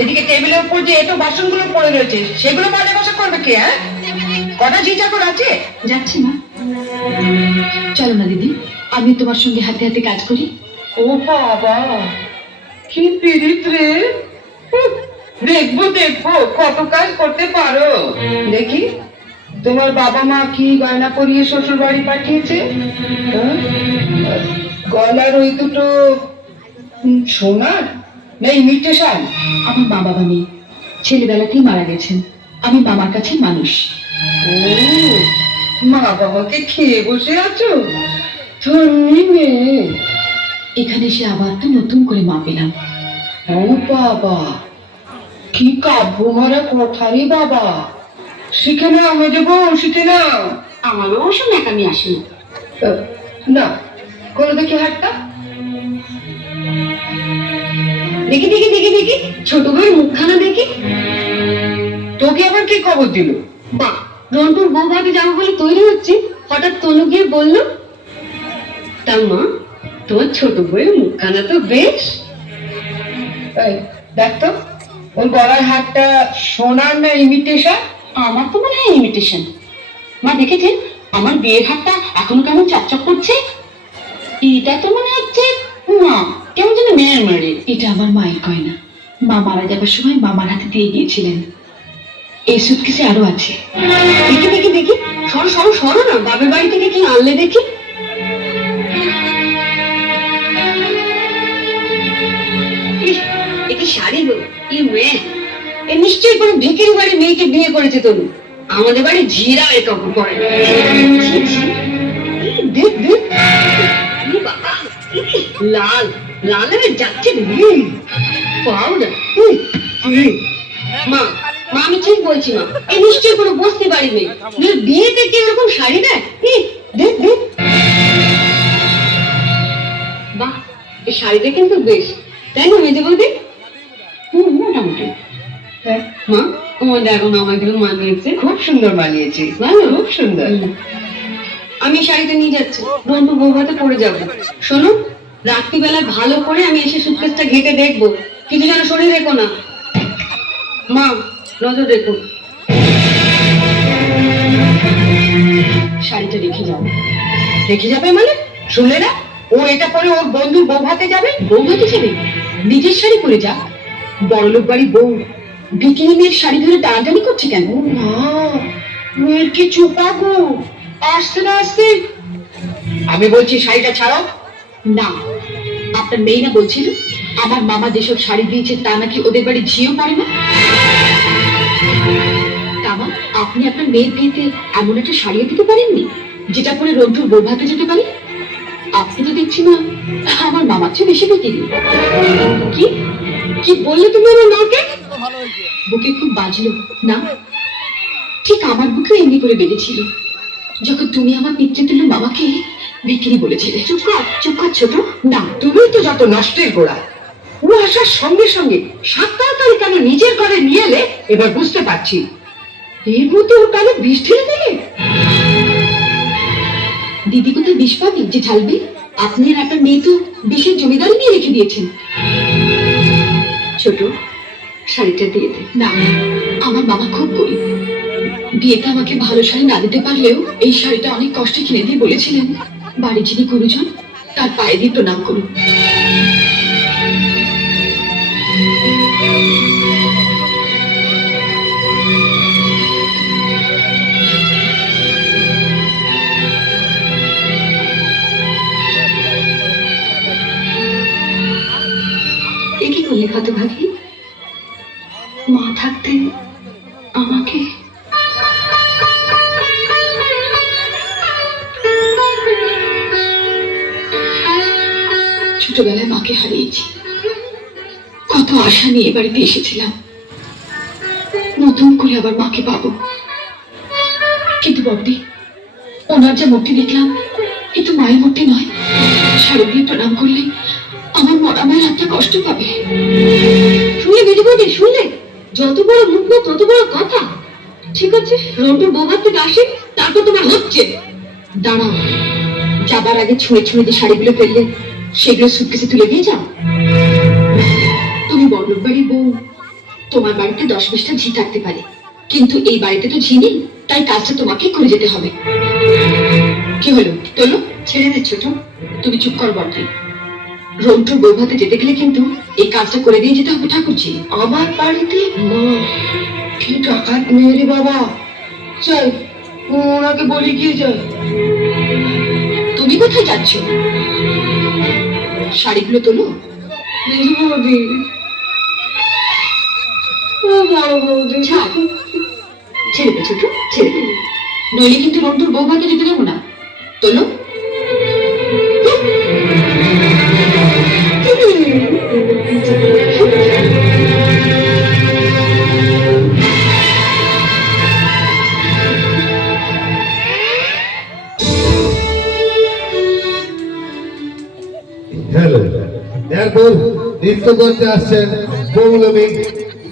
এদিকে টেবিলের উপর যে এটো বাসনগুলো পড়ে রয়েছে সেগুলো মাজা কষা করবে কে? হ্যাঁ, কটা ঝি চাকর আছে? যাচ্ছি মা, চলো না দিদি, আমি তোমার সঙ্গে হাতে হাতে কাজ করি। ও বাবা, কি পিরিত রে! দেখবো দেখবো কত কাজ করতে পারো। দেখি তোমার বাবা মা কি গয়না পরিয়ে শ্বশুর বাড়ি পাঠিয়েছে। হ্যাঁ? গলার ওই দুটো সোনার না ইমিটেশন? আমার মা বাবা নেই, ছেলেবেলাতেই মারা গেছেন। আমি মামার কাছে মানুষ। ও, মা বাবাকে খেয়ে বসে আছো? ধন্যি মেয়ে। এখানে এসে আবার তো নতুন করে মা পেলাম। ও বাবা, কি কাব্য মারা কথা রে বাবা। সেখানে আমি দেবো শিখে না। আমারও অবশ্য ন্যাকামি আসে না। না, করে দেখি হাতটা। দেখি দেখি দেখি দেখি ছোট ভাইয়ের মুখখানা দেখি। তোকে আবার কি খবর দিল? বা রন্টুর বউ ভাতে যাবো বলে তৈরি হচ্ছে, হঠাৎ তনু গিয়ে বলল, তা মা তোমার ছোট বউয়ের মুখখানা তো বেশ। এই, দেখ তো ওর গলার হাতটা সোনার না ইমিটেশন? আমার তো মনে হয় ইমিটেশন। মা দেখেছেন আমার বিয়ের হাতটা এখনো কেমন চকচক করছে? এটা তো মনে হচ্ছে না, কেমন যেন মেয়ের মারে। এটা আমার মায়ের গয়না, মা মারা যাবার সময় মামার হাতে দিয়ে গিয়েছিলেন। এই সুটকেসে আরো আছে। দেখি দেখি দেখি, সরো সরো সরো না, বাবার বাড়ি থেকে কি আনলে দেখি। এটি শাড়ি গো, কি মেয়ে! এ নিশ্চয়ই কোনো ভিখিরি বাড়ির মেয়েকে বিয়ে করেছে তনু। আমাদের বাড়ি ঝিরা এ কাপড় পরে। দেখ দেখ, বাবা লাল লাল হয়ে যাচ্ছে পাউডার। মা মা আমি ঠিক বলছি মা, এ নিশ্চয়ই কোনো বস্তি বাড়ি মেয়ে, বিয়েতে কি এরকম শাড়ি দেয়? দেখ দেখ, বাহ এই শাড়িটা কিন্তু বেশ, তাই না মেজে বৌদি? মোটামুটি। হ্যাঁ মা তোমার দেখো না আমাকে মানিয়েছে, খুব সুন্দর মানিয়েছে, ভালো খুব সুন্দর। আমি শাড়িটা নিয়ে যাচ্ছি, রন্টু বউ ভাতে পরে যাবো। শোনো, রাত্রিবেলা ভালো করে আমি এসে সুটকেসটা ঘেটে দেখবো, কিছু যেন শরীর রেখো না। মা নজর রেখো। শাড়িটা রেখে যাও। রেখে যাবে মানে? শুনলে না, ও এটা পরে ওর বন্ধুর বউ ভাতে যাবে। বউ ভাতে যাবে? নিজের শাড়ি পরে যাক, বড়লোক বাড়ি বউ বিকিনি মেয়ের শাড়ি ধরে টানাটানি করছে কেন? ও মা, মেয়ের কি চোপা গো, আসতে না আসতে। আমি বলছি শাড়িটা ছাড়ো। না, আপনার মেয়ে না বলছিল আমার মামা যেসব শাড়ি দিয়েছে তা নাকি ওদের বাড়ি ঝিও পড়ে না। তামা আপনি আপনার মেয়ের বিয়েতে এমন একটা শাড়িও দিতে পারেননি যেটা পরে রন্টুর বউ ভাতে যেতে পারে? আপনি তো দেখছি না আমার মামার চেয়ে বেশি বিক্রি। কি কি বললে তুমি আমার মাকে? বুকে খুব বাজলো না? ঠিক আমার বুকে এমনি করে বেঁধেছিল যখন তুমি আমার পিতৃতুল্য মামাকে বিক্রি বলেছিলে। চুপ কর ছোট। না, তুমি তো যত নষ্টের গোড়া। ও আসার সঙ্গে সঙ্গে 7 তাড়াতাড়ি কেন নিজের ঘরে নিয়ে এলে এবার বুঝতে পারছি। এর মধ্যে ওর কানে বিষ ঢেলে দিলে। দিদি কোথায় বিষ পাবি যে ঢালবে? আপনি আর আপনার মেয়ে তো বিষের জমিদারি নিয়ে রেখে দিয়েছেন। ছোট, শাড়িটা দিয়ে দে। না, আমার মামা খুব গরিব, বিয়েতে আমাকে ভালো শাড়ি না দিতে পারলেও এই শাড়িটা অনেক কষ্টে কিনে দিয়ে বলেছিলেন বাড়ি যিনি গুরুজন তার পায়ে দিয়ে প্রণাম করুন। এ কি করলে হতভাগী? মা থাকতে আমাকে ছোটবেলায় মাকে হারিয়েছি, কত আশা নিয়ে বাড়িতে এসেছিলাম নতুন করে আবার মাকে পাবো। কিন্তু বড়দি, ওনার যা মূর্তি দেখলাম এ তো মায়ের মূর্তি নয়। শাড়ি দিয়ে প্রণাম করলে আমার মরা মায়ের হাতটা কষ্ট পাবে। শুনলে দিদি বৌদি, শুনলে? যত বড় মুখ না তত বড় কথা। ঠিক আছে, রন্টুর বউ ভাত থেকে আসে, তারপর তোমার হচ্ছে। দাঁড়াও, যাবার আগে ছুঁড়ে ছুঁড়ে যে শাড়িগুলো ফেললে সেগুলো সুটকেসে তুলে দিয়ে যাও। তুমি বড়লোক বাড়ির বউ, তোমার বাড়িতে 10-20টা ঝি থাকতে পারে, কিন্তু এই বাড়িতে তো ঝি নেই, তাই কাজটা তোমাকেই করে যেতে হবে। কি হলো তোলো, ছেড়ে দে ছোট। তুমি চুপ কর বর্দি। রন্টুর বউ ভাতে যেতে গেলে কিন্তু এই কাজটা করে দিয়ে যেতে হবে ঠাকুরজি। আমার বাড়িতে? মা, কি ডাকাত মেয়ে রে বাবা। চল, ওনাকে বলি গিয়ে যাই। তুমি কোথায় যাচ্ছ? শাড়িগুলো তোলো। বৌদি, ও বড় বৌদি, ছাড়, ছেড়ে দে ছোট, ছেড়ে দে, নইলে কিন্তু রন্টুর বউ ভাতে যেতে দেবো না। তোলো। হ্যালো, এরপর নৃত্য করতে আসছেন পৌলমী